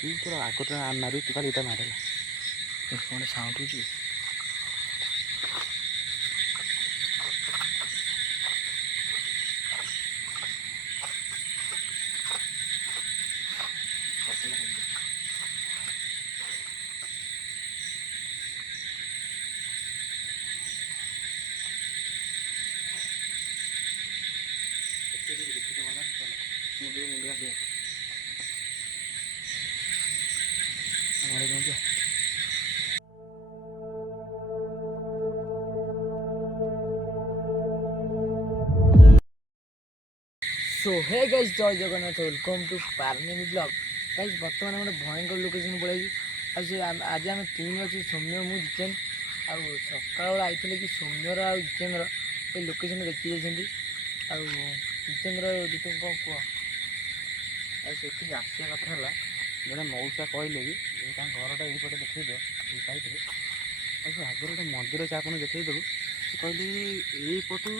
ତୁ ତୋର ଆଗଟା ମାରୁ ତୁ ଖାଲି ଏଇଟା ମାରିଲା କ'ଣ ସାଉଣ୍ଡ ହେଉଛି। सो हे गाइस जय Jagannath welcome to Parnemi blog. Guys बर्तमान गोटे भयंकर लोकेशन पड़ाई आज आम तीन अच्छे सौम्य मु जितेन आउ सकाल बेला आई कि सौम्यर आ जितेन्द्र ये लोकेशन देखी जाइए जितेन्द्र जितेन कौन कह ସେଠି ଆସିବା କଥା ହେଲା ଜଣେ ମଉସା କହିଲେ କି ତାଙ୍କ ଘରଟା ଏଇପଟେ ଦେଖେଇଦେବ ଏଇ ସାଇଡ଼୍ରେ ଆଉ ସେ ଆଗରେ ଗୋଟେ ମନ୍ଦିର ଅଛି ଆପଣ ଦେଖେଇଦେବୁ। ସେ କହିଲେ ଏଇପଟୁ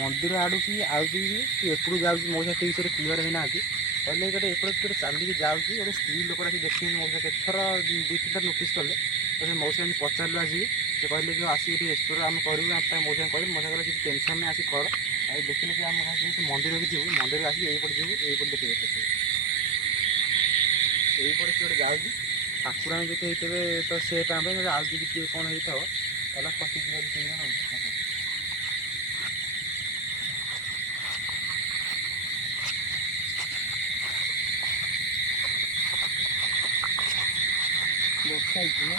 ମନ୍ଦିର ଆଡ଼କୁ ଆଉଛି କି ଏପଟୁ ଯାଉଛି ମଉସା ଠିକ୍ ବିଷୟରେ କ୍ଲିୟର ହେଇନାହାନ୍ତି। କହିଲେ ଗୋଟେ ଏପଟେ ଗୋଟେ ଚାଲିକି ଯାଉଛି ଗୋଟେ ସ୍ତ୍ରୀ ଲୋକଟା ଆସି ଦେଖିଛନ୍ତି ମଉସା କେତେଥର ଦୁଇ ତିନିଟା ନୋଟିସ୍ କଲେ ତ ସେ ମଉସା ଏମିତି ପଚାରିଲୁ ଆସିକି ସେ କହିଲେ କି ଆସିକି ଏଠି ଏକ୍ସପ୍ଲୋର ଆମେ କରିବୁ ଆମେ ତାଙ୍କ ମଉସାଙ୍କୁ କହିବୁ ମଉସା କହିଲେ କିଛି ଟେନସନ୍ ନାହିଁ ଆସି କର ଆଉ ଦେଖିଲେ କି ଆମେ ମନ୍ଦିରକୁ ଯିବୁ ମନ୍ଦିରକୁ ଆସିକି ଏଇପଟେ ଯିବୁ ଏଇପଟେ ଦେଖିବେ এইপଟେ କିଏ ଗୋଟେ ଯାଉଛି ଠାକୁରାଣୀ ଯଦି ହେଇଥିବେ ତ ସେ ଟାଇମ୍ ପାଇଁ ଆଉ ଯଦି କିଏ କ'ଣ ହେଇଥିବ ତାହେଲେ ପଶିଯିବ ତିନି ଜଣ। ବର୍ଷା ହେଇଛି ନା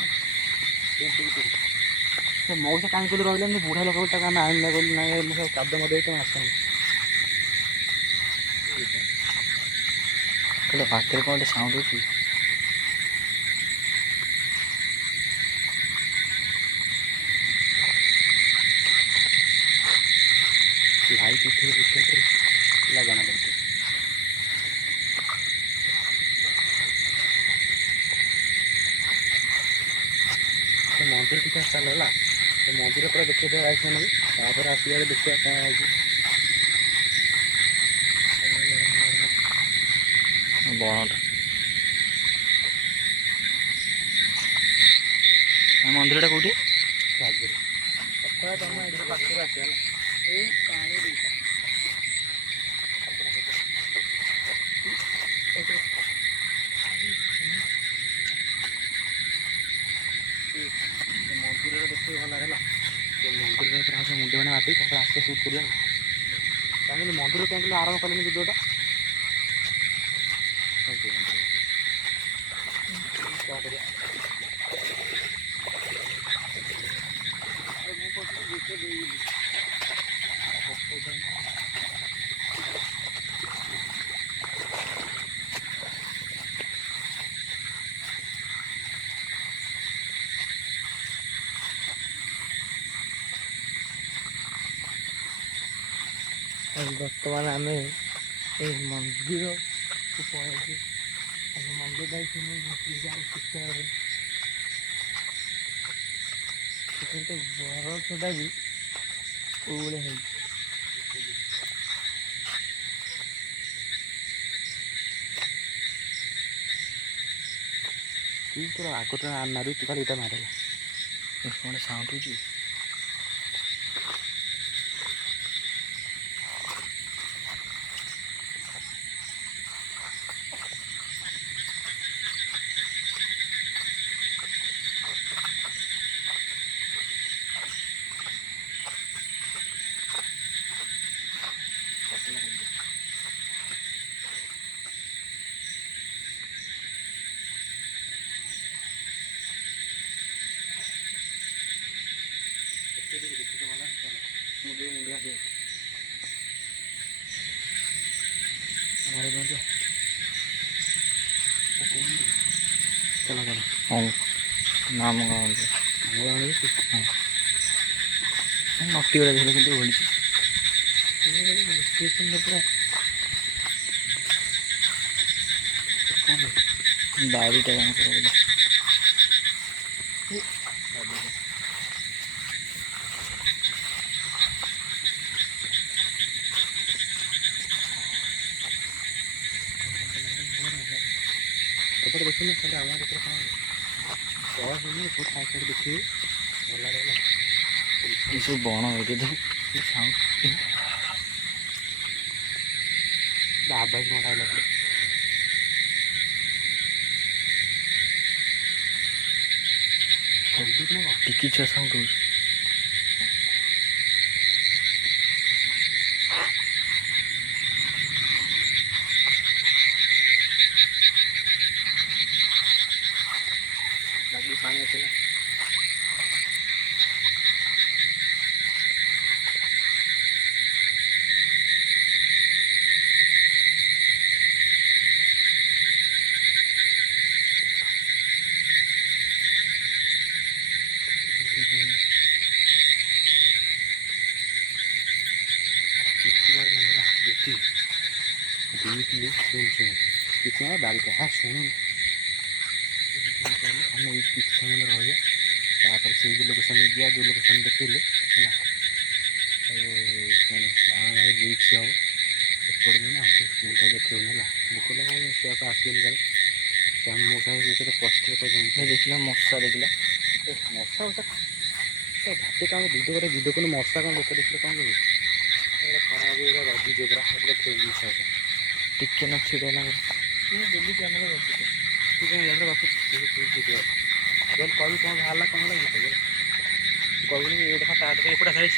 ସେ ମଉସା କାହିଁ କହିଲେ ରହିଲାନି ବୁଢ଼ା ଲୋକ ବୋଲି ତାକୁ ଆମେ ଆଣିଲା କହିଲି ନାଇଁ ମୁଁ ସବୁ କାଦ ମଦ ହେଇକି ଆସନି କହିଲେ ପାଖରେ କ'ଣ ଗୋଟେ ସାଉଣ୍ଡ ହେଉଛି। ଲାଇଟ୍ ଉଠେଇ ଜଣା ପଡ଼ୁଛି। ସେ ମନ୍ଦିର ଟିକେ ଚାଲ ହେଲା ସେ ମନ୍ଦିର ପୁରା ଦେଖେଇଦେବା ଆସିବନି ତାପରେ ଆସିବା ଦେଖିବା କ'ଣ ହେଉଛି। ବଣଟା ମନ୍ଦିରଟା କେଉଁଠି? ଆଗରେ ସକାଳେ ତମେ ଏଠି ପାଖରେ ଆସିବା ହେଲା ଏଇ ପାଣି ଦୁଇଟା ମନ୍ଦିରରେ ଦେଖିକି ଭଲ ହେଲା ସେ ମନ୍ଦିରରେ ପୁରା ସେ ମୁଣ୍ଡ ମାନେ ମାପି ତାପରେ ଆସ୍ତେ ସୁଟ୍ କରିବା କାହିଁକି ମନ୍ଦିର କାହିଁକି ଆରମ୍ଭ କଲେନି ଭିଡ଼ିଓଟା କ'ଣ କରିବା। ମୁଁ ପଛରେ ଗୋଟେ ଦେଇଲି ବର୍ତ୍ତମାନ ଆମେ ଏଇ ମନ୍ଦିରକୁ ପଳେଇଛୁ ମନ୍ଦିର ଯାଇଥିଲୁ ସେଠି ବରଫଟା ବି କୋଉଭଳିଆ ହେଇଛି। ତୁ ତୋର ଆଗଟା ମାରୁ ତୁ ଖାଲି ଏଇଟା ମାରିଲା କ'ଣ ସାଉଣ୍ଡ ହେଉଛି। ହଁ ନାମ ନଟି ଗୁଡ଼ା ଦେଖିଲେ କିନ୍ତୁ ଭଳିଛି ବାରିଟା କାମ କର ଏପଟେ ସାଇଡ଼୍ ଦେଖିନି ଖାଲି ଆମ ଭିତରେ କ'ଣ ବସ୍ ହେଇନି ଏପଟ ସାଇଡ଼୍ ଦେଖିବି ଭଲ ରହିଲା। ଏସବୁ ବଣ ଏଠି ସାଉଣ୍ଡ ଆବାଜ ମରା ହେଲା ଟିକି ଛୁଆ ସାଉଣ୍ଡ ହେଉଛି। ବାକି ପାଣି ଆସିଲା। କିଛି ବାରିକା ହଁ ଶୁଣୁନି ଆମେ ଏଇ କିଛି ସମୟ ରହିବା ତାପରେ ସେଇ ଯେଉଁ ଲୋକେସନ୍ରେ ଯିବା ଯେଉଁ ଲୋକେସନ୍ ଦେଖେଇଲେ ହେଲା ଆଉ ଶୁଣୁ ଆମେ ଭାଇ ରିକ୍ସ ହେବ ଏପଟେ ଦିନ ସେ ସ୍କୁଲଟା ଦେଖେଇବୁନି ହେଲା ଦେଖେଇଲେ ଭାଇ ସେ ବାପା ଆସିବେନି କାଳେ ସେ ଆମ ମୋ ସାଙ୍ଗେ କେତେ କଷ୍ଟରେ କହିଦେବୁ ଦେଖିଲା ମଶା ଦେଖିଲା ମଶା ଗୋଟେ ଭାତେ କାମ ଭିଡ଼ିଓ ଗୋଟେ ଭିଡ଼ିଓ କଲେ ମଶା କ'ଣ ଲୋକ ଦେଖିଲେ କ'ଣ କରିବି ଖରାପ ରଜି ଯୋଗ୍ରା ଦେଖେଇବି ମିଶା ଟିକେ ନା ଛିଡ଼ା ହେଲା ଡେଲି କ୍ୟାମେରା ରଖୁଛି। ତୁ କ'ଣ ଜାଗାରେ ରଖୁଛୁ କହିବି କ'ଣ ବାହାରିଲା କ'ଣ ହେଲା ତୁ କହିବୁନି ଏ ଦେଖା ତା ଦେଖା ଏପଟେ ଛାଡ଼ି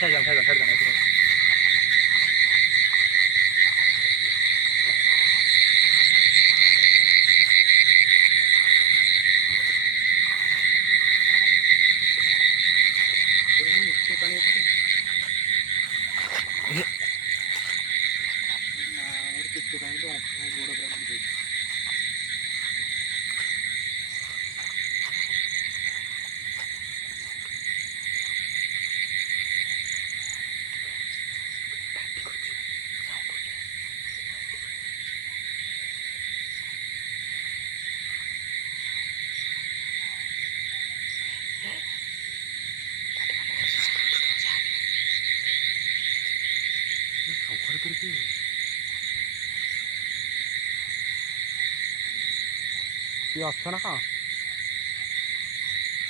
ଏତେ ପାଣି ଏପଟେ ଆମର କିଛି ପାଣି ତ ଗୋଡ଼ ପୁରା ସବୁଆଡ଼େ କରିକି କିଏ ଅଛ ନା କ'ଣ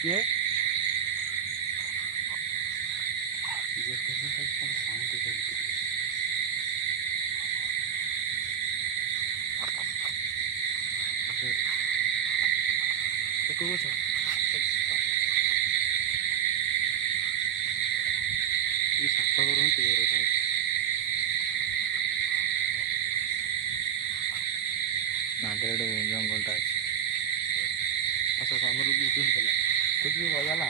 କିଏ କେଉଁ ଗଛ এই সাতটা গরম তৈরি হয়ে যায় ନାଟରେ ଗୋଟେ ଜଙ୍ଗଲଟା ଅଛି। ଆଚ୍ଛା ସାଙ୍ଗରେ ବୁଝିଲି ଦେଲା କିଛି ରହିଗଲା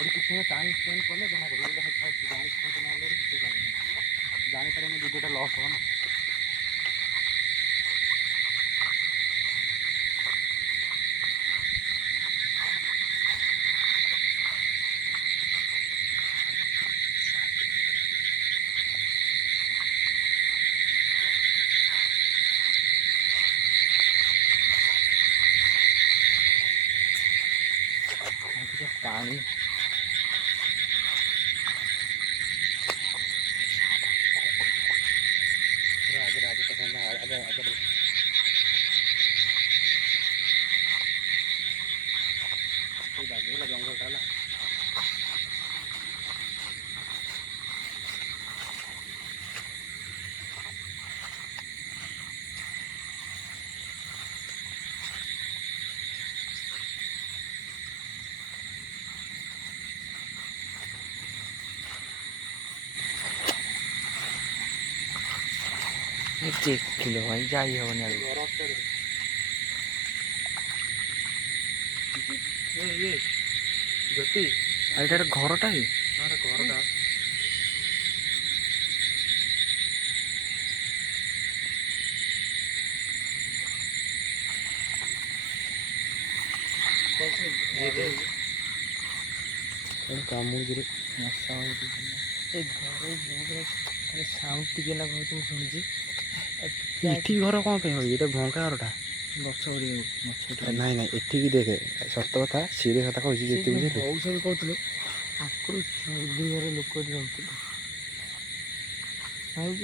ଏଠି କିଛି ଟାଇମ୍ ସ୍ପେଣ୍ଡ କଲେ ଜଣା ପଡ଼ିବ ଜାଣି ସ୍ପେଣ୍ଡ ନହେଲେ କିଛି ଲାଗୁନି ଜାଣିପାରିବନି ଭିଡ଼ିଓଟା ଲସ୍ ହେବ ନା। ପାଣି ଆଗରେ ଆଗରେ ବାଗିଲା ଜଙ୍ଗଲଟା ହେଲା ଦେଖିଲ ଭାଇ ଯାଇ ହେବନି ଆଉ ଘର ଜ୍ୟୋତି ଏଇଟା ଘରଟା ହିଁ ଘରଟା କାମୁଡ଼ିକିରି ମଶା ହେଉଛି ଏ ଘରେ ଖାଲି ସାଉଣ୍ଡ ଟିକେ ନା ବହୁତ ମୁଁ ଶୁଣିଛି। ଏଠି ଘର କ'ଣ ପାଇଁ ହଉଛି ଏଇଟା ଭଙ୍କା ଘରଟା ଗଛ ଗଛ ନାଇଁ ନାଇଁ ଏଠିକି ଦେଖେ ସତ କଥା ସିରିୟସ୍ କଥା କହୁଛି ଯେତେ ବୁଝିଲେ ମଉସା ବି କହୁଥିଲେ ଆଗରୁ ଦୁଇ ଘର ଲୋକ ଏଠି ରହୁଥିଲେ ଭାବୁଛ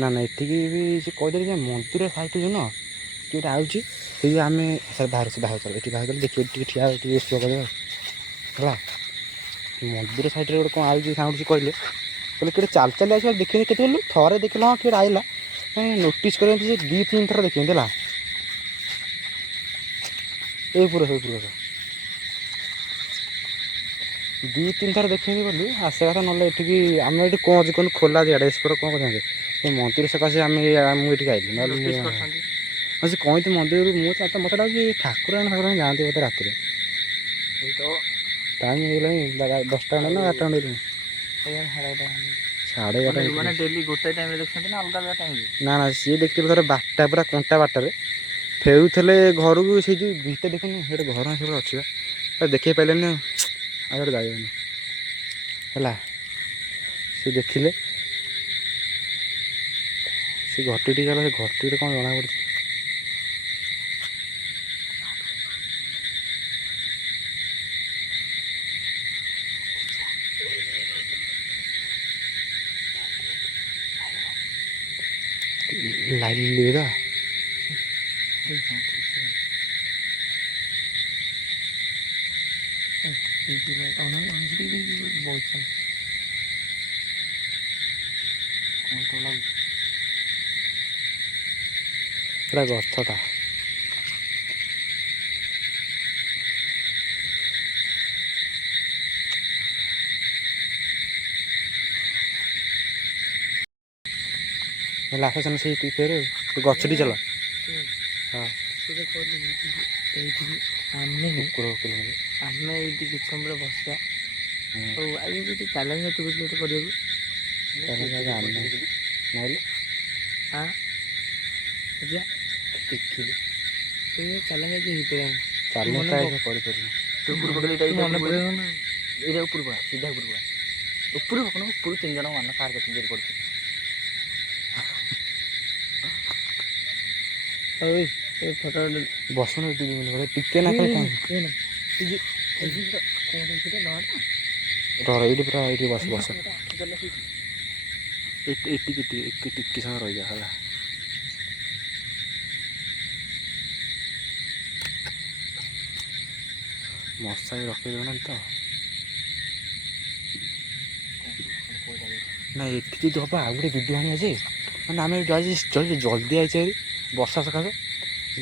ନା ନା ଏଠିକି ବି ସେ କହିଦେଲେ ଯେ ମନ୍ଦିର ସାଇଟ୍ ଯୋଉ ନୁହଁ କିଏ ଗୋଟେ ଆଉଛି ସେଇ ଆମେ ସାର୍ ବାହାରୁଛୁ ଚାଲ ଏଠି ବାହାରୁ ଦେଖିବେ ଟିକେ ଠିଆ ଟିକେ ଏକ୍ସପ୍ଲୋର୍ କରିବା ହେଲା। ମନ୍ଦିର ସାଇଡ଼୍ରେ ଗୋଟେ କ'ଣ ଆଉଛି ସାଉଣ୍ଡ କହିଲେ କେତେ ଚାଲି ଆସିବା ଦେଖିନି କେତେ ବେଳୁ ଥରେ ଦେଖିଲ ହଁ କିଏ ଆଇଲା ନୋଟିସ୍ କରନ୍ତି ଯେ 2-3 ଥର ଦେଖିନ୍ତି ହେଲା। ଏଇ ପୁରା 2-3 ଥର ଦେଖିନ୍ତି ବୋଲି ଆସିବା କଥା। ନହେଲେ ଏଠିକି ଆମେ ଏଠି କ'ଣ ଅଛି କ'ଣ ଖୋଲା ଜାଗାଟା ଏକ୍ସପ୍ଲୋର୍ କ'ଣ କରିଥାନ୍ତେ ଏ ମନ୍ଦିର ସକାଶେ ମୁଁ ଏଠିକି ଆଇଲି। ନହେଲେ ହଁ ସେ କହନ୍ତି ମନ୍ଦିରରୁ ମୁଁ ମୋତେ ଲାଗୁଛି ଠାକୁରାଣୀ ଯାଆନ୍ତି ବୋଧେ ରାତିରେ। ଟାଇମ୍ ହେଇଗଲାଣି 10ଟା ଖଣ୍ଡେ ନା 8ଟା ଖଣ୍ଡେ ସାଢ଼େ 11ଟା ମାନେ ଡେଲି ଗୋଟେ ଟାଇମ୍ରେ ଦେଖୁଛନ୍ତି ନା ଅଲଗା ଅଲଗା ଟାଇମ୍ରେ? ନା ସିଏ ଦେଖିଥିଲେ ଥରେ 12ଟା ପୁରା କଣ୍ଟା 12ଟାରେ ଫେରୁଥିଲେ ଘରକୁ। ସେଇ ଯେଉଁ ଭିତରେ ଦେଖୁନି ସେଇଟା ଘର ସେପଟେ ଅଛି ବା ଦେଖେଇ ପାରିଲେନି ଆଉ ଗୋଟେ ଯାଇବନି ହେଲା। ସେ ଦେଖିଲେ ସେ ଘଟିଟି ଗଲା ସେ ଘଟିରେ କ'ଣ ଜଣାପଡ଼ୁଛି। ଲାଇଟ୍ ଲିଭେଇବା ପୁରା ଗଛଟା ହେଲା। ଆସ ସେଇ ଫେରେ ସେ ଗଛଟି ଚାଲ। ହଁ ଆମେ କୁକୁର ଆମେ ଏଇଠି କିଛି ସମୟରେ ବସିବା। ଆଉ ଆଜି ଯଦି ଚ୍ୟାଲେଞ୍ଜ ତୁ ଗୋଟେ କରିବାକୁ ନହେଲେ ହଁ ଆଜ୍ଞା ଦେଖିଲି ତୁ ଚ୍ୟାଲେଞ୍ଜ ଆଜି ହେଇପାରିବନି। ଚ୍ୟାଲେଞ୍ଜ କରିପାରିବୁ। ତୁ ଉପରୁ ପକେଇଲେ ଏଇଟା ମନେ ପଡ଼ିବ ନା ଏଇଟା ଉପରୁ ପକା ସିଧା ଉପରୁ ପକା ଉପରୁ ପକନ ଉପରୁ 3 ଜଣ ମାନ କାହାର କେତେ ଜୋର କରୁଛୁ। ଆଉ ଏ ଫଟୋ ବସୁନ ଟିକେ ନା ଖାଲି ଏଇଠି ପୁରା ଏଇଠି ବସ ଟିକେ ସମୟ ରହିଯା ହେଲା। ମଶାରୀ ରଖେଇଦେଉନାହାନ୍ତି ତ ନା ଏଠି ଯଦି ହବ ଆଉ ଗୋଟେ ଭିଡ଼ିଓ ଆଣିବା ଯେ ମାନେ ଆମେ ଆଜି ଜଲ୍ଦି ଆଇଛେ ବର୍ଷା ସକାଶେ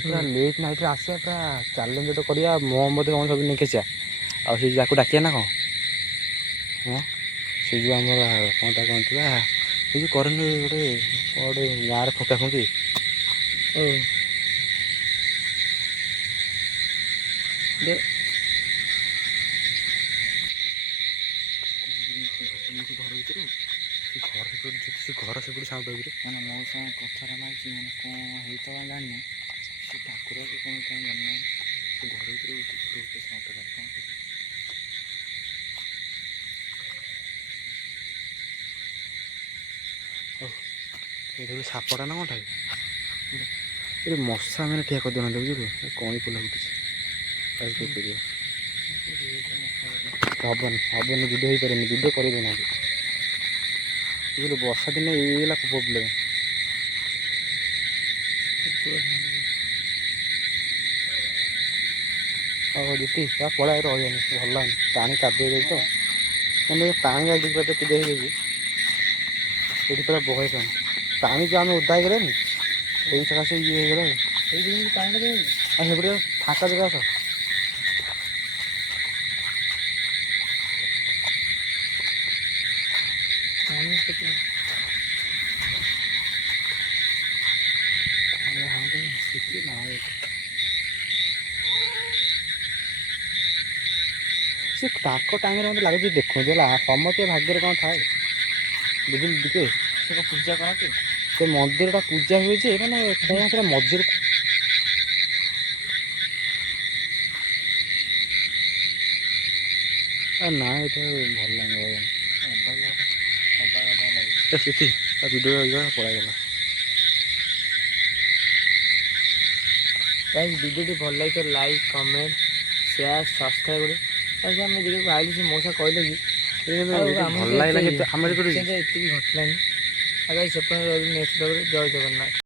ପୁରା ଲେଟ୍ ନାଇଟ୍ରେ ଆସିବା ପୁରା ଚ୍ୟାଲେଞ୍ଜ ଗୋଟେ କରିବା ମହମ୍ମଦ ସବୁ ନେଇକି ଆସିବା। ଆଉ ସେ ଯାକୁ ଡାକିବା ନା କ'ଣ ହଁ ସେ ଯେଉଁ ଆମର କ'ଣଟା କହନ୍ତି ବା ସେ ଯେଉଁ କରେନି ଗୋଟେ ଗାଁରେ ଫକା ଫୁଙ୍କି ଘର ସେପଟେ ସାଉଣ୍ଡ ହେଉଛି ମାନେ ମୋ ସାଙ୍ଗେ କଥାଟା ମାଗୁଛି ମାନେ କ'ଣ ହେଇଥିବ ଜାଣିନି ସେ ଠାକୁର କି କ'ଣ ପାଇଁ ଜାଣିନାହାନ୍ତି ସେ ଘର ଭିତରେ ସାଉଣ୍ଡଟା କ'ଣ ଏ ସାପଟା ନା କ'ଣଟା ଏଠି ମଶା ମାନେ ଠିଆ କରିଦେଉନାହାନ୍ତି ବୁଝିଲୁ କଇଁ ଫୁଲା ଉଠୁଛି ହବନି ଭିଡ଼ିଓ ହେଇପାରେନି ଭିଡ଼ିଓ କରିଦେଉନାହାନ୍ତି ବୁଝିଲୁ। ବର୍ଷା ଦିନେ ଏଇ ହେଲା ପ୍ରୋବ୍ଲେମ୍। ହଉ ଦିଦି ପଳାଇ ରହିବନି ଭଲ ଲାଗୁନି ପାଣି କାଦୁଅ ହେଇଯାଇଛି ତ ମାନେ ପାଣି ଆଜି ପୁରା ପୂଜା ହେଇଯାଇଛି ଏଠି ପୁରା ବହେ ପାଣି ଯେଉଁ ଆମେ ଓଦା ହେଇଗଲାନି ସେଇ ସକାଶେ ଇଏ ହେଇଗଲା ଆଉ ସେପଟେ ଫାଙ୍କା ଜାଗା ଆସ ସେ ତାଙ୍କ ଟାଇମ୍ରେ ମୋତେ ଲାଗୁଛି ଦେଖନ୍ତୁ ହେଲା ସମସ୍ତେ ଭାଗ୍ୟରେ କ'ଣ ଥାଏ ବୁଝିଲି ଟିକେ ସେ କ'ଣ ପୂଜା କରନ୍ତି ସେ ମନ୍ଦିରଟା ପୂଜା ହୁଏ ଯେ ମାନେ କ'ଣ ସେଟା ମଝିରେ ନା ଏଇଟା ଭଲ ଲାଗିବ ସ୍ଥିତି ତା ଭିଡ଼ିଓ ପଳାଇଗଲା। ଭିଡ଼ିଓଟି ଭଲ ଲାଗିଲେ ଲାଇକ୍ କମେଣ୍ଟ ସେୟାର ସବସ୍କ୍ରାଇବ୍ କରେ। ଆମେ ଦେଖିବାକୁ ଆଇଲୁ ସେ ମଉସା କହିଲେ କି ଭଲ ଲାଗିଲା କିନ୍ତୁ ଆମର ଏତିକି ଘଟିଲାନି। ଆଉ ସେପଟେ ନେକ୍ସଟ ଜୟ ଜଗନ୍ନାଥ।